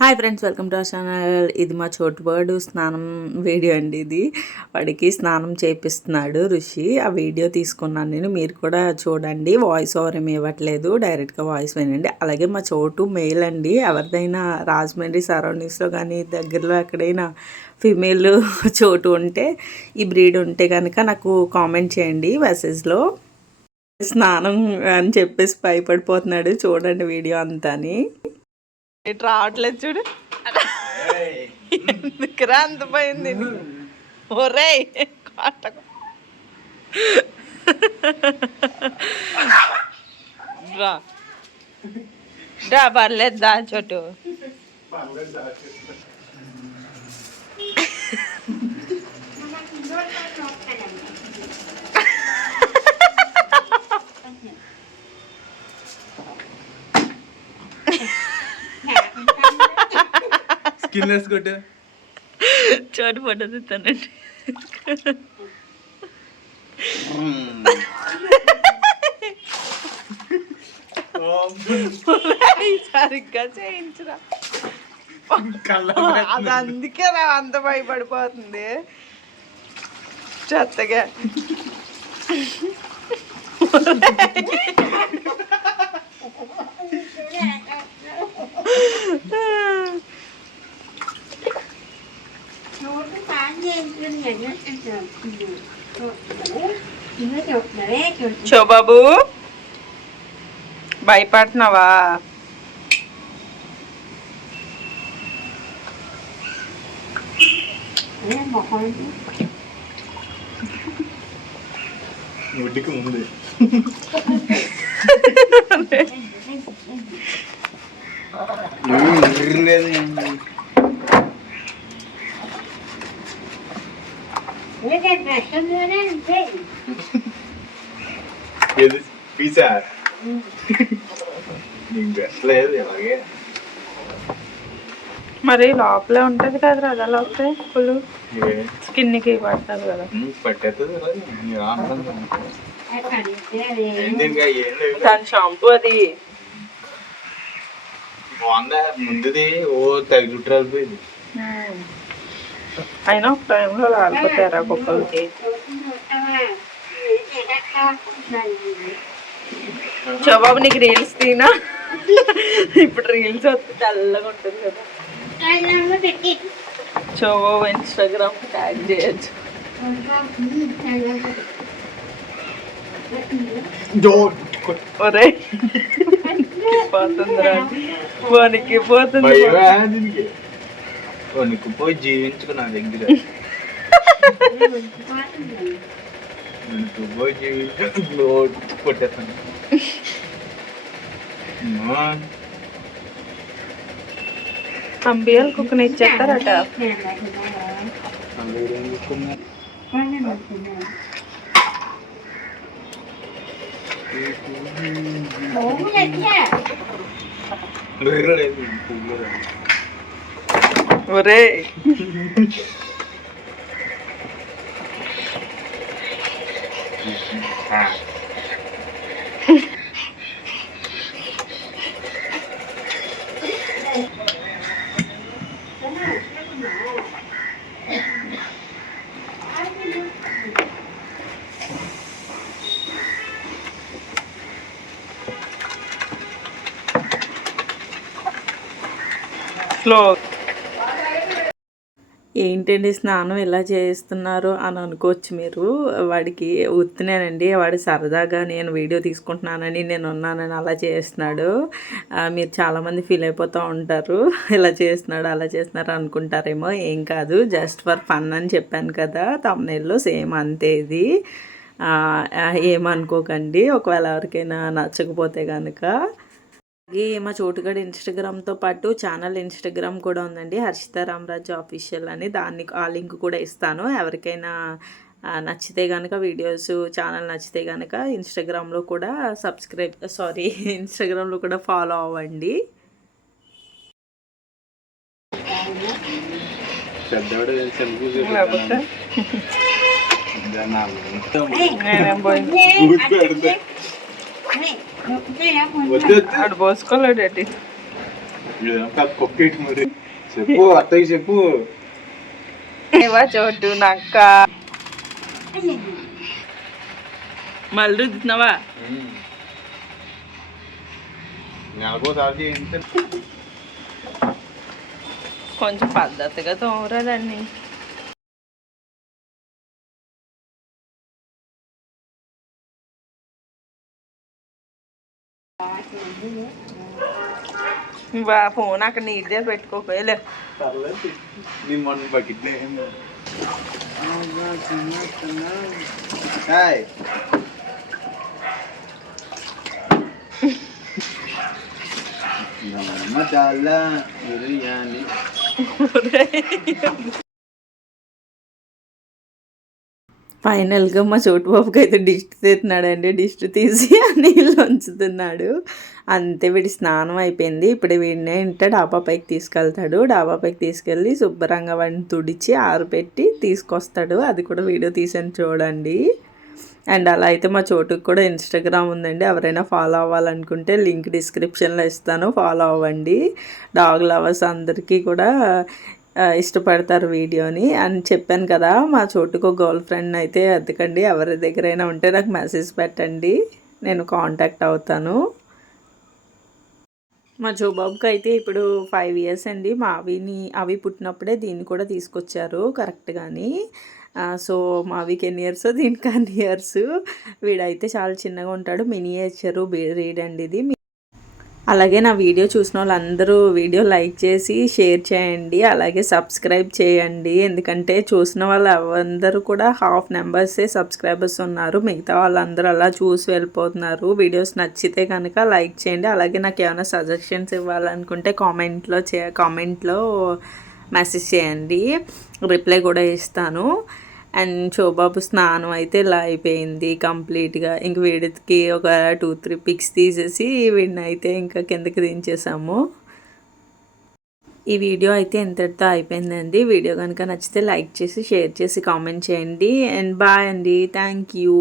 Hi friends, welcome to our channel. ఇది మా చోటు బర్డ్ స్నానం వీడియో అండి. ఇది వాడికి స్నానం చేపిస్తున్నాడు ఋషి. ఆ వీడియో తీసుకున్నాను నేను, మీరు కూడా చూడండి. వాయిస్ ఓవర్ ఏమి ఇవ్వట్లేదు, డైరెక్ట్గా వాయిస్ వినండి. అలాగే మా చోటు మెయిల్ అండి. ఎవరిదైనా రాజమండ్రి సరౌండింగ్స్లో కానీ దగ్గరలో ఎక్కడైనా ఫిమేల్ చోటు ఉంటే, ఈ బ్రీడ్ ఉంటే కనుక నాకు కామెంట్ చేయండి మెసేజ్లో. స్నానం అని చెప్పేసి భయపడిపోతున్నాడు, చూడండి వీడియో అంతాని. ఇటు రావట్లేదు చూడు, ఎందుకురా అంత పోయింది. ఒరే రా పర్లేదు, దా చోటు. చోటు ఫోటో తీస్తానండి. సరిగ్గా చేయించరా, అది అందుకే రా అంత భయపడిపోతుంది చెత్తగా. చో బాబు, భయపడుతున్నావా? ఒడ్డుకి ముందు మరి లోపలే ఉంటది కదరా, అది అలా వస్తాయి పులు స్కిన్కి పడుతుంది కదా. దాని షాంపూ అది ముందుది ఓ తగ్గుట్రాలి. అయినా ఒక టైంలో రాలిపోతారా కుక్కలకి. చోబాబు నీకు రీల్స్ తీనా? ఇప్పుడు రీల్స్ వస్తే తెల్లగా ఉంటుంది కదా. చోబాబు ఇన్స్టాగ్రామ్ ట్యాగ్ చేయొచ్చు. ఒరే పోతుందిరా, వనికి పోతుంది. వనికి పోయి జీవించుకు నా దగ్గర పోయి జీవించు కొట్టేస్తాను. అంబియాలు కుక్కని ఇచ్చేస్తారట. ఒరే స్లో. ఏంటండి స్నానం ఎలా చేస్తున్నారు అని అనుకోవచ్చు మీరు. వాడికి ఉత్తినేనండి, వాడు సరదాగా నేను వీడియో తీసుకుంటున్నానని నేను ఉన్నానని అలా చేస్తున్నాడు. మీరు చాలామంది ఫీల్ అయిపోతూ ఉంటారు, ఇలా చేస్తున్నాడు అలా చేస్తున్నారు అనుకుంటారేమో. ఏం కాదు, జస్ట్ ఫర్ ఫన్ అని చెప్పాను కదా థంబ్నెయిల్లో, సేమ్ అంతే. ఇది ఏమనుకోకండి ఒకవేళ ఎవరికైనా నచ్చకపోతే కనుక. అలాగే మా చోటుగాడు ఇన్స్టాగ్రామ్తో పాటు ఛానల్ ఇన్స్టాగ్రామ్ కూడా ఉందండి, హర్షిత రామరాజు ఆఫీషియల్ అని. దాన్ని ఆ లింక్ కూడా ఇస్తాను. ఎవరికైనా నచ్చితే కనుక వీడియోస్ ఛానల్ నచ్చితే కనుక ఇన్స్టాగ్రామ్లో కూడా ఇన్స్టాగ్రామ్లో కూడా ఫాలో అవ్వండి. అటు పోసుకోలేడేటి ఇదంతా కొక్కేటి మరి చెప్పు అత్తయ్య చెప్పు. ఏవా చోటు నక్క మళ్ళీ రుద్దుతున్నావా? నెలకోసారి కొంచెం పద్ధతిగా తోమరాదండి. ఫోన్ అక్కడ నీట్గా పెట్టుకోలే. నీ మొన్న బకెట్లో చాలా బిర్యానీ. ఫైనల్గా మా చోటు బాబుకి అయితే డిస్ట్ తీస్తున్నాడండి. డిస్ట్ తీసి ఆ నీళ్ళు ఉంచుతున్నాడు. అంతే, వీడి స్నానం అయిపోయింది. ఇప్పుడు వీడిని ఇంట డాబా పైకి తీసుకెళ్తాడు. డాబా పైకి తీసుకెళ్ళి శుభ్రంగా వాడిని తుడిచి ఆరుపెట్టి తీసుకొస్తాడు. అది కూడా వీడియో తీసాను చూడండి. అండ్ అలా అయితే మా చోటుకి కూడా ఇన్స్టాగ్రామ్ ఉందండి. ఎవరైనా ఫాలో అవ్వాలనుకుంటే లింక్ డిస్క్రిప్షన్లో ఇస్తాను, ఫాలో అవ్వండి. డాగ్ లవర్స్ అందరికీ కూడా ఇష్టపడతారు వీడియోని అని చెప్పాను కదా. మా చోటుకు గర్ల్ ఫ్రెండ్ అయితే ఎత్తకండి. ఎవరి దగ్గరైనా ఉంటే నాకు మెసేజ్ పెట్టండి, నేను కాంటాక్ట్ అవుతాను. మా జోబాబుకి అయితే ఇప్పుడు 5 years అండి. మా అవి పుట్టినప్పుడే దీన్ని కూడా తీసుకొచ్చారు కరెక్ట్గాని. సో మావికి ఎన్ని ఇయర్స్, దీనికి అన్ని ఇయర్స్. వీడైతే చాలా చిన్నగా ఉంటాడు. మినియేచర్ బ్రీడ్ అండి ఇది. అలాగే నా వీడియో చూసిన వాళ్ళందరూ వీడియో లైక్ చేసి షేర్ చేయండి, అలాగే సబ్స్క్రైబ్ చేయండి. ఎందుకంటే చూసిన వాళ్ళు అందరూ కూడా హాఫ్ నెంబర్సే సబ్స్క్రైబర్స్ ఉన్నారు. మిగతా వాళ్ళందరూ అలా చూసి వెళ్ళిపోతున్నారు. వీడియోస్ నచ్చితే కనుక లైక్ చేయండి. అలాగే నాకు ఏమైనా సజెషన్స్ ఇవ్వాలనుకుంటే కామెంట్లో మెసేజ్ చేయండి, రిప్లై కూడా ఇస్తాను. అండ్ శోబాబు స్నానం అయితే ఇలా అయిపోయింది కంప్లీట్గా. ఇంక వీడికి ఒక 2-3 పిక్స్ తీసేసి వీడిని అయితే ఇంకా కిందకి దించేసాము. ఈ వీడియో అయితే ఇంతటితో అయిపోయిందండి. వీడియో కనుక నచ్చితే లైక్ చేసి షేర్ చేసి కామెంట్ చేయండి. అండ్ బాయ్ అండి, థ్యాంక్ యూ.